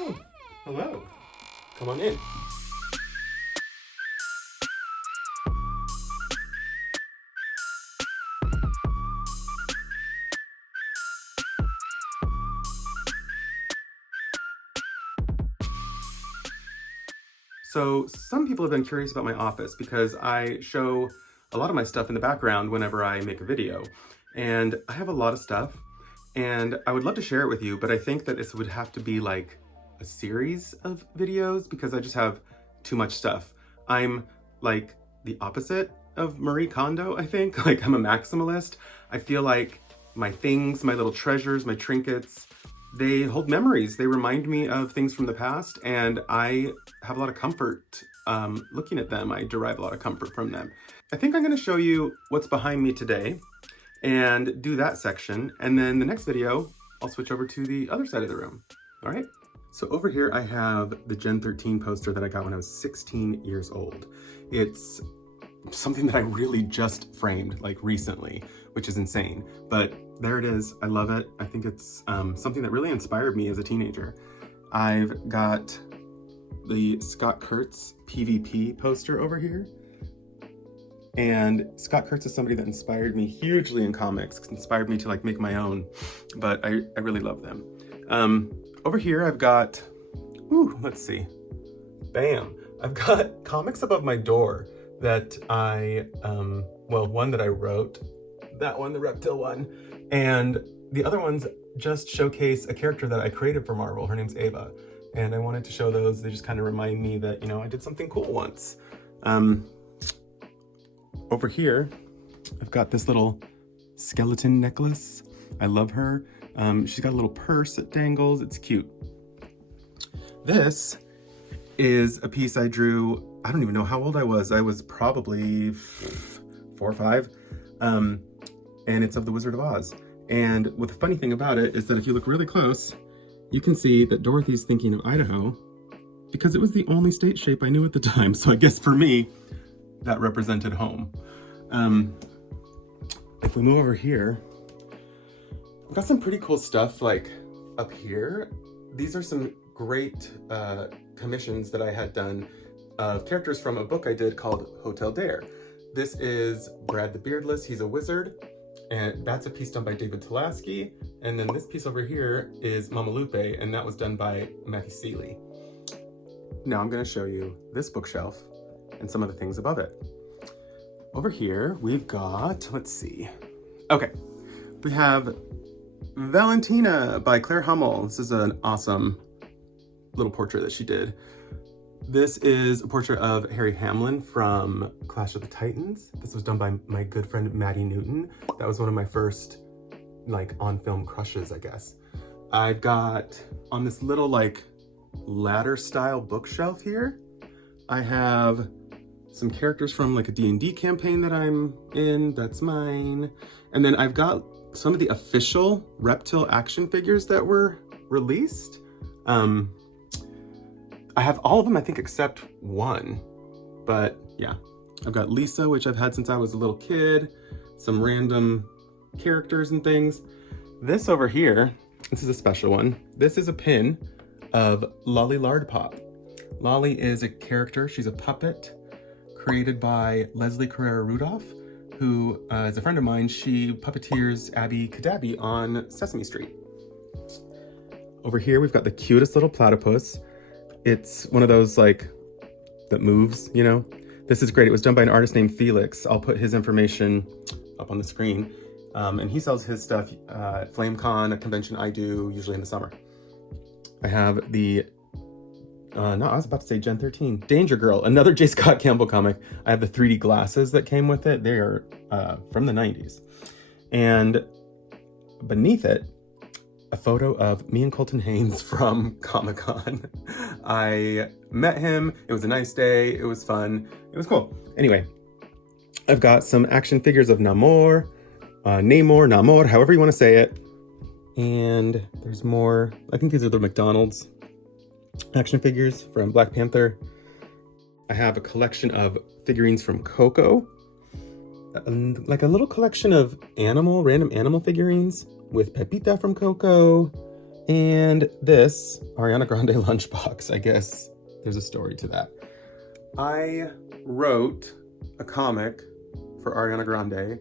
Oh, hello. Come on in. So some people have been curious about my office because I show a lot of my stuff in the background whenever I make a video. And I have a lot of stuff and I would love to share it with you, but I think that this would have to be like a series of videos because I just have too much stuff. I'm like the opposite of Marie Kondo, I think. Like I'm a maximalist. I feel like my things, my little treasures, my trinkets, they hold memories. They remind me of things from the past, and I have a lot of comfort looking at them. I derive a lot of comfort from them. I think I'm going to show you what's behind me today and do that section. And then the next video, I'll switch over to the other side of the room. All right. So over here, I have the Gen 13 poster that I got when I was 16 years old. It's something that I really just framed like recently, which is insane, but there it is. I love it. I think it's something that really inspired me as a teenager. I've got the Scott Kurtz PvP poster over here. And Scott Kurtz is somebody that inspired me hugely in comics, inspired me to like make my own, but I really love them. Over here, I've got, let's see, bam. I've got comics above my door that I, one that I wrote, that one, the reptile one, and the other ones just showcase a character that I created for Marvel. Her name's Ava, and I wanted to show those. They just kind of remind me that, you know, I did something cool once. Over here, I've got this little skeleton necklace. I love her. She's got a little purse that dangles. It's cute. This is a piece I drew. I don't even know how old I was. I was probably 4 or 5. And it's of the Wizard of Oz. And what the funny thing about it is that if you look really close, you can see that Dorothy's thinking of Idaho because it was the only state shape I knew at the time. So I guess for me, that represented home. If we move over here, I've got some pretty cool stuff like up here. These are some great commissions that I had done of characters from a book I did called Hotel Dare. This is Brad the Beardless. He's a wizard. And that's a piece done by David Tulaski. And then this piece over here is Mama Lupe, and that was done by Matthew Seeley. Now I'm gonna show you this bookshelf and some of the things above it. Over here, we've got, let's see. Okay, we have Valentina by Claire Hummel. This is an awesome little portrait that she did. This is a portrait of Harry Hamlin from Clash of the Titans. This was done by my good friend Maddie Newton. That was one of my first like on-film crushes, I guess. I've got on this little like ladder style bookshelf here, I have some characters from like a D&D campaign that I'm in, that's mine. And then I've got some of the official Reptile action figures that were released. I have all of them, I think, except one. But yeah, I've got Lisa, which I've had since I was a little kid, some random characters and things. This over here, this is a special one. This is a pin of Lolly Lardpop. Lolly is a character, she's a puppet created by Leslie Carrera Rudolph, who is a friend of mine. She puppeteers Abby Cadabby on Sesame Street. Over here, we've got the cutest little platypus. It's one of those like that moves, you know? This is great. It was done by an artist named Felix. I'll put his information up on the screen. And he sells his stuff at FlameCon, a convention I do usually in the summer. I have the, I was about to say Gen 13, Danger Girl, another J. Scott Campbell comic. I have the 3D glasses that came with it. They are from the 90s. And beneath it, a photo of me and Colton Haynes from Comic-Con. I met him, it was a nice day, it was fun, it was cool. Anyway, I've got some action figures of Namor, however you want to say it. And there's more, I think these are the McDonald's action figures from Black Panther. I have a collection of figurines from Coco, like a little collection of random animal figurines with Pepita from Coco, And this Ariana Grande lunchbox, I guess there's a story to that. I wrote a comic for Ariana Grande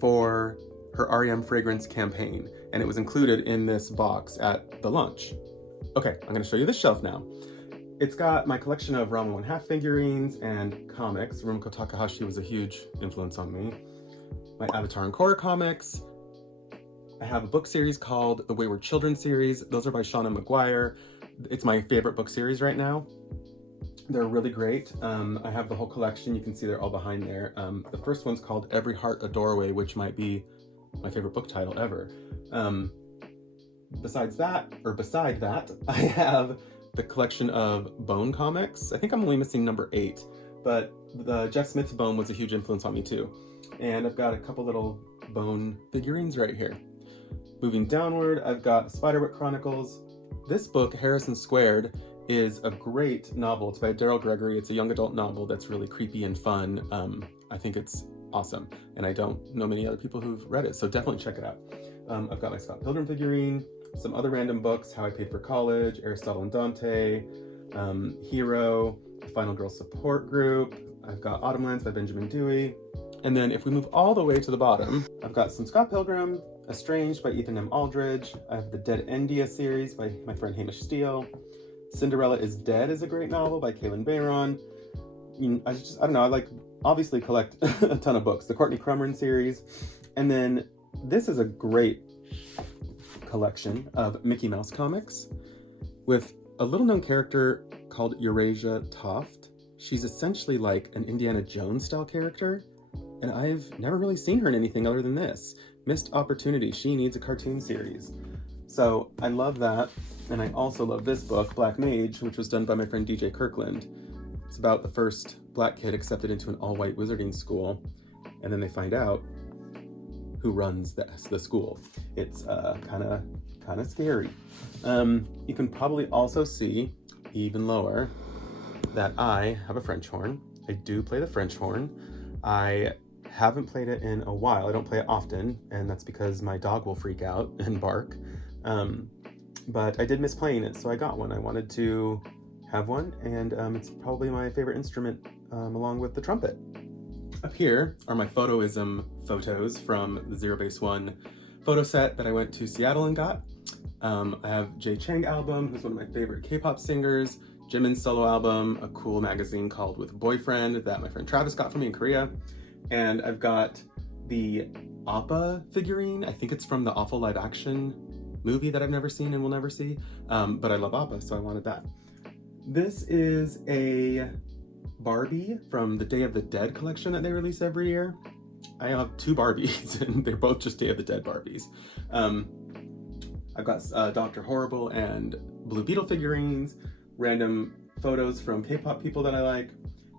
for her REM fragrance campaign, and it was included in this box at the lunch. Okay, I'm gonna show you this shelf now. It's got my collection of Ranma 1/2 figurines and comics. Rumiko Takahashi was a huge influence on me. My Avatar and Korra comics. I have a book series called the Wayward Children series. Those are by Shauna McGuire. It's my favorite book series right now. They're really great. I have the whole collection. You can see they're all behind there. The first one's called Every Heart a Doorway, which might be my favorite book title ever. Beside that, I have the collection of Bone comics. I think I'm only missing number 8, but the Jeff Smith Bone was a huge influence on me too. And I've got a couple little Bone figurines right here. Moving downward, I've got Spiderwick Chronicles. This book, Harrison Squared, is a great novel. It's by Daryl Gregory. It's a young adult novel that's really creepy and fun. I think it's awesome, and I don't know many other people who've read it, so definitely check it out. I've got my Scott Pilgrim figurine, some other random books, How I Paid for College, Aristotle and Dante, Hero, The Final Girl Support Group. I've got Autumnlands by Benjamin Dewey. And then if we move all the way to the bottom, I've got some Scott Pilgrim, Estranged by Ethan M. Aldridge. I have the Dead Endia series by my friend Hamish Steele. Cinderella is Dead is a great novel by Kaylin Bayron. I don't know, I obviously collect a ton of books. The Courtney Crumrin series. And then this is a great collection of Mickey Mouse comics with a little known character called Eurasia Toft. She's essentially like an Indiana Jones style character, and I've never really seen her in anything other than this. Missed opportunity, she needs a cartoon series. So I love that, and I also love this book, Black Mage, which was done by my friend DJ Kirkland. It's about the first black kid accepted into an all-white wizarding school, and then they find out who runs the school. It's kind of scary. You can probably also see, even lower, that I have a French horn. I do play the French horn. I haven't played it in a while. I don't play it often, and that's because my dog will freak out and bark. But I did miss playing it, so I got one. I wanted to have one, and it's probably my favorite instrument, along with the trumpet. Up here are my photoism photos from the Zero Base One photo set that I went to Seattle and got. I have Jay Chang album, who's one of my favorite K-pop singers, Jimin's solo album, a cool magazine called With Boyfriend that my friend Travis got for me in Korea. And I've got the Appa figurine. I think it's from the awful live action movie that I've never seen and will never see. But I love Appa, so I wanted that. This is a Barbie from the Day of the Dead collection that they release every year. I have 2 Barbies, and they're both just Day of the Dead Barbies. I've got Dr. Horrible and Blue Beetle figurines, random photos from K-pop people that I like.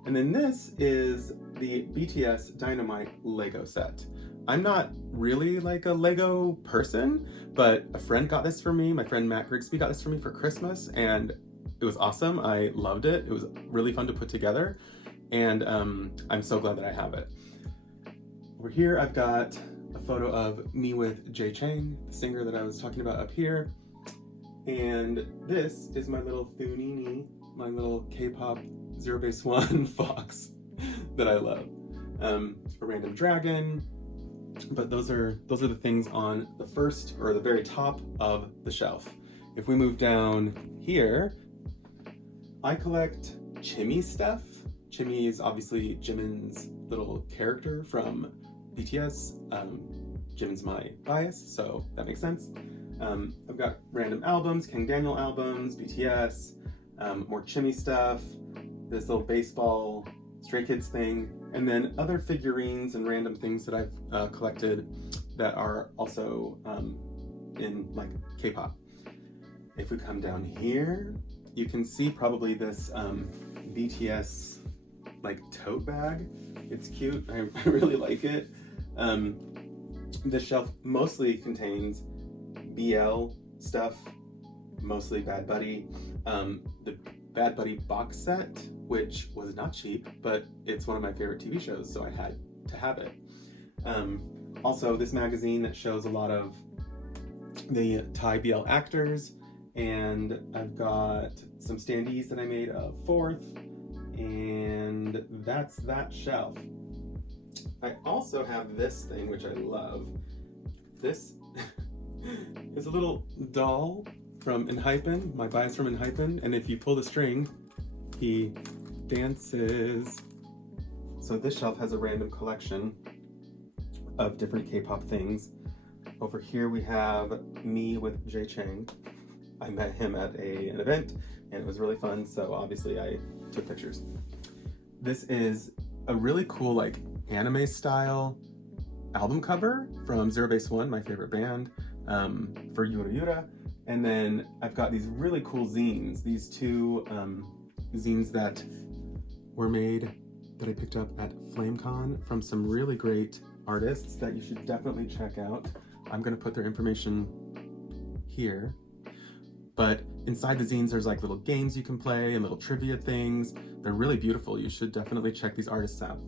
And then this is the BTS Dynamite Lego set. I'm not really like a Lego person, but a friend got this for me. My friend Matt Grigsby got this for me for Christmas, and it was awesome. I loved it. It was really fun to put together, and I'm so glad that I have it. Over here, I've got a photo of me with Jay Chang, the singer that I was talking about up here. And this is my little Thunini, my little K-pop Zero Base One fox that I love. A random dragon, but those are the things on the first or the very top of the shelf. If we move down here, I collect Chimmy stuff. Chimmy is obviously Jimin's little character from BTS. Jimin's my bias, so that makes sense. I've got random albums, King Daniel albums, BTS, more Chimmy stuff, this little baseball Stray Kids thing, and then other figurines and random things that I've collected that are also in like K-pop. If we come down here, you can see probably this BTS like tote bag. It's cute. I really like it. This shelf mostly contains BL stuff, mostly Bad Buddy. The Bad Buddy box set, which was not cheap, but it's one of my favorite TV shows, so I had to have it. Also, this magazine that shows a lot of the Thai BL actors, and I've got some standees that I made of 4th, and that's that shelf. I also have this thing, which I love. This is a little doll from Enhypen. My buy's from Enhypen, and if you pull the string, he dances. So this shelf has a random collection of different K-pop things. Over here we have me with Jay Chang. I met him at an event, and it was really fun, so obviously I took pictures. This is a really cool, like, anime style album cover from Zero Base One, my favorite band, for Yura Yura. And then I've got these really cool zines, these two zines that were made, that I picked up at FlameCon from some really great artists that you should definitely check out. I'm gonna put their information here. But inside the zines, there's like little games you can play and little trivia things. They're really beautiful. You should definitely check these artists out.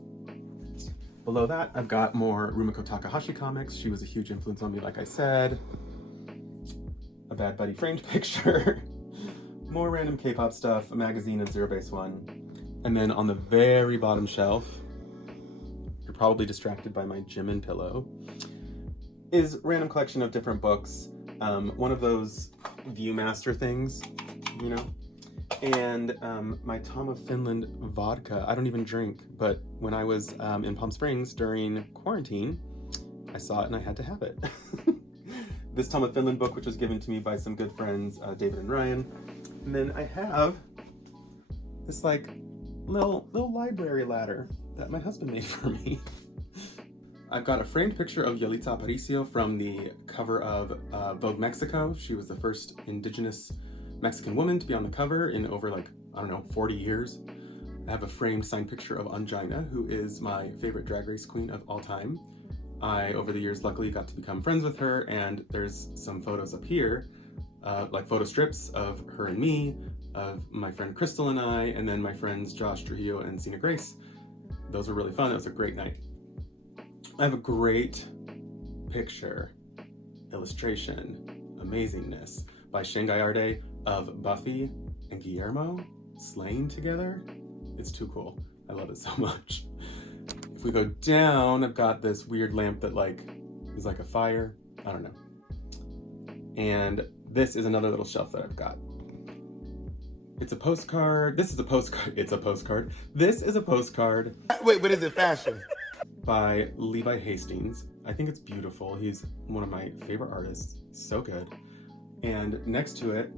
Below that, I've got more Rumiko Takahashi comics. She was a huge influence on me, like I said. A Bad Buddy framed picture. More random K-pop stuff, a magazine of Zero Base One. And then on the very bottom shelf, you're probably distracted by my Jimin pillow, is random collection of different books. One of those Viewmaster things, you know? And my Tom of Finland vodka. I don't even drink, but when I was in Palm Springs during quarantine, I saw it and I had to have it. This Tom of Finland book, which was given to me by some good friends, David and Ryan. And then I have this like little library ladder that my husband made for me. I've got a framed picture of Yalitza Aparicio from the cover of Vogue Mexico. She was the first indigenous Mexican woman to be on the cover in over, like, I don't know, 40 years. I have a framed signed picture of Angina, who is my favorite drag race queen of all time. I, over the years, luckily got to become friends with her, and there's some photos up here, like photo strips of her and me, of my friend Crystal and I, and then my friends Josh Trujillo and Sina Grace. Those were really fun. It was a great night. I have a great picture, illustration, amazingness by Shanghai Arde of Buffy and Guillermo slaying together. It's too cool. I love it so much. If we go down, I've got this weird lamp that like is like a fire. I don't know. And this is another little shelf that I've got. It's a postcard. This is a postcard. It's a postcard. This is a postcard. Wait, what is it? Fashion? By Levi Hastings. I think it's beautiful. He's one of my favorite artists. So good. And next to it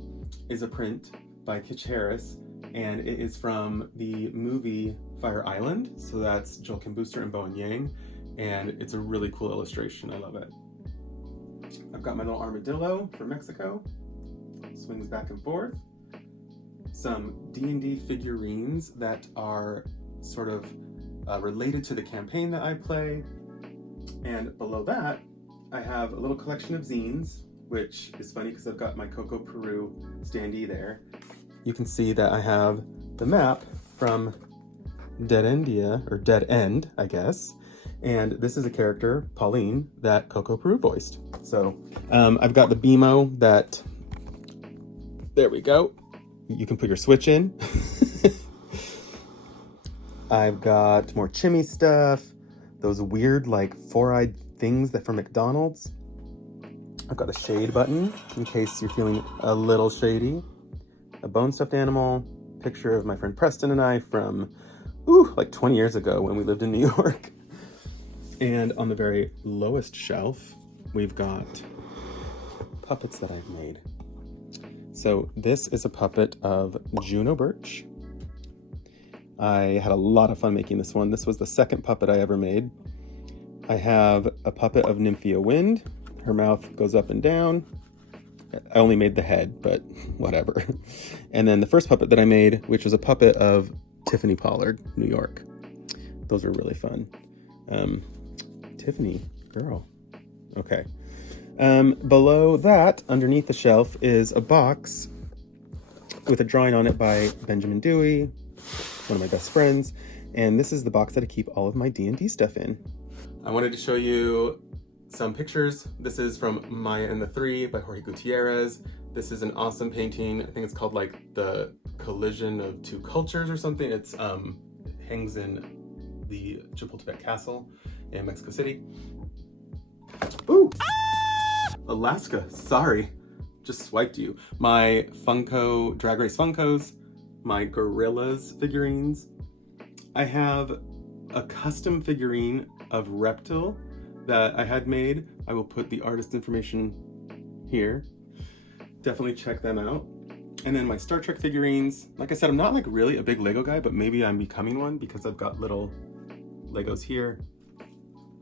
is a print by Kitch Harris, and it is from the movie Fire Island. So that's Joel Kim Booster and Bowen Yang, and it's a really cool illustration. I love it. I've got my little armadillo from Mexico. Swings back and forth. Some D&D figurines that are sort of related to the campaign that I play. And below that, I have a little collection of zines, which is funny because I've got my Coco Peru standee there. You can see that I have the map from Dead India, or Dead End, I guess. And this is a character, Pauline, that Coco Peru voiced. So I've got the BMO that, there we go. You can put your Switch in. I've got more Chimmy stuff, those weird like four-eyed things that from McDonald's. I've got a shade button in case you're feeling a little shady. A bone stuffed animal, picture of my friend Preston and I from, like 20 years ago when we lived in New York. And on the very lowest shelf, we've got puppets that I've made. So this is a puppet of Juno Birch. I had a lot of fun making this one. This was the second puppet I ever made. I have a puppet of Nymphia Wind. Her mouth goes up and down. I only made the head, but whatever. And then the first puppet that I made, which was a puppet of Tiffany Pollard, New York. Those were really fun. Tiffany, girl. Okay. Below that, underneath the shelf, is a box with a drawing on it by Benjamin Dewey, one of my best friends. And this is the box that I keep all of my D&D stuff in. I wanted to show you some pictures. This is from Maya and the Three by Jorge Gutierrez. This is an awesome painting. I think it's called like The Collision of Two Cultures or something. It's hangs in the Chapultepec Castle in Mexico City. Ooh! Alaska, sorry. Just swiped you. My Funko, Drag Race Funkos, my Gorillas figurines. I have a custom figurine of Reptile that I had made. I will put the artist information here. Definitely check them out. And then my Star Trek figurines. Like I said, I'm not like really a big Lego guy, but maybe I'm becoming one because I've got little Legos here.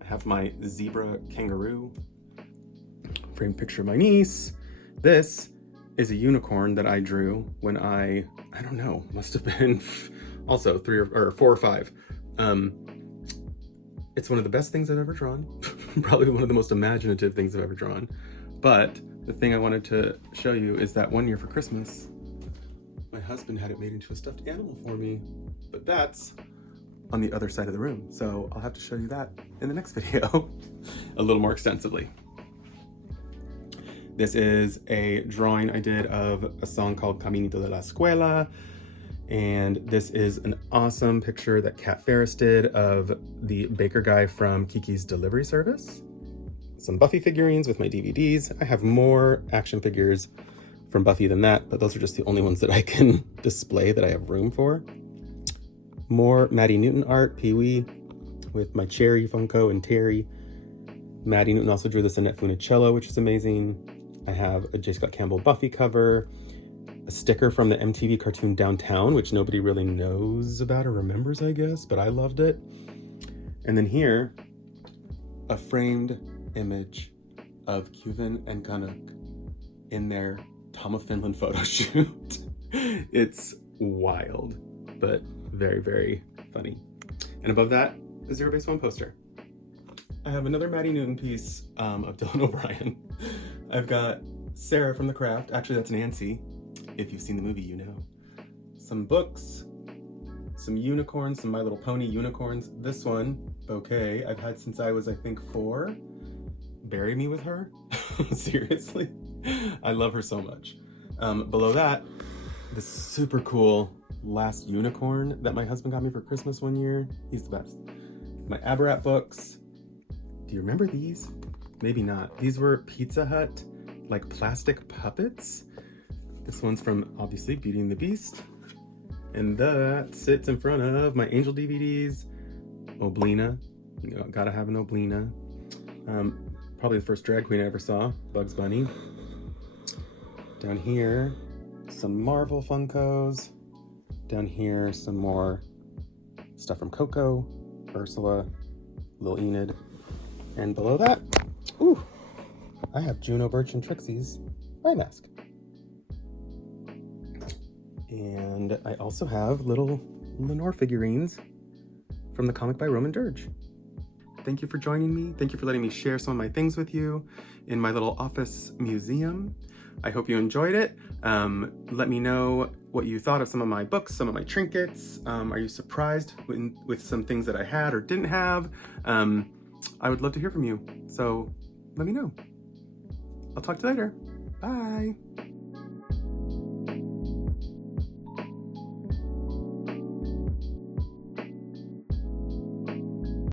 I have my zebra kangaroo. Framed picture of my niece. This is a unicorn that I drew when I don't know, must have been also 4 or 5. It's one of the best things I've ever drawn. Probably one of the most imaginative things I've ever drawn. But the thing I wanted to show you is that one year for Christmas, my husband had it made into a stuffed animal for me, but that's on the other side of the room. So I'll have to show you that in the next video a little more extensively. This is a drawing I did of a song called Caminito de la Escuela. And this is an awesome picture that Kat Ferris did of the baker guy from Kiki's Delivery Service. Some Buffy figurines with my DVDs. I have more action figures from Buffy than that, but those are just the only ones that I can display that I have room for. More Maddie Newton art, Pee-wee, with my Cherry Funko and Terry. Maddie Newton also drew this Annette Funicello, which is amazing. I have a J. Scott Campbell Buffy cover, a sticker from the MTV cartoon Downtown, which nobody really knows about or remembers, I guess, but I loved it. And then here, a framed image of Cuven and Canuck in their Tom of Finland photo shoot. It's wild, but very, very funny. And above that, a Zero Base One poster. I have another Maddie Newton piece of Dylan O'Brien. I've got Sarah from The Craft. Actually, that's Nancy. If you've seen the movie, you know. Some books, some unicorns, some My Little Pony unicorns. This one, Bouquet, I've had since I was, I think, 4. Bury me with her? Seriously? I love her so much. Below that, this super cool Last Unicorn that my husband got me for Christmas one year. He's the best. My Aberrat books. Do you remember these? Maybe not. These were Pizza Hut, like plastic puppets. This one's from, obviously, Beauty and the Beast. And that sits in front of my Angel DVDs. Oblina. You know, gotta have an Oblina. Probably the first drag queen I ever saw, Bugs Bunny. Down here, some Marvel Funkos. Down here, some more stuff from Coco, Ursula, Lil Enid. And below that, ooh, I have Juno Birch and Trixie's eye mask. And I also have little Lenore figurines from the comic by Roman Dirge. Thank you for joining me. Thank you for letting me share some of my things with you in my little office museum. I hope you enjoyed it. Let me know what you thought of some of my books, some of my trinkets. Are you surprised with some things that I had or didn't have? I would love to hear from you. So let me know. I'll talk to you later. Bye.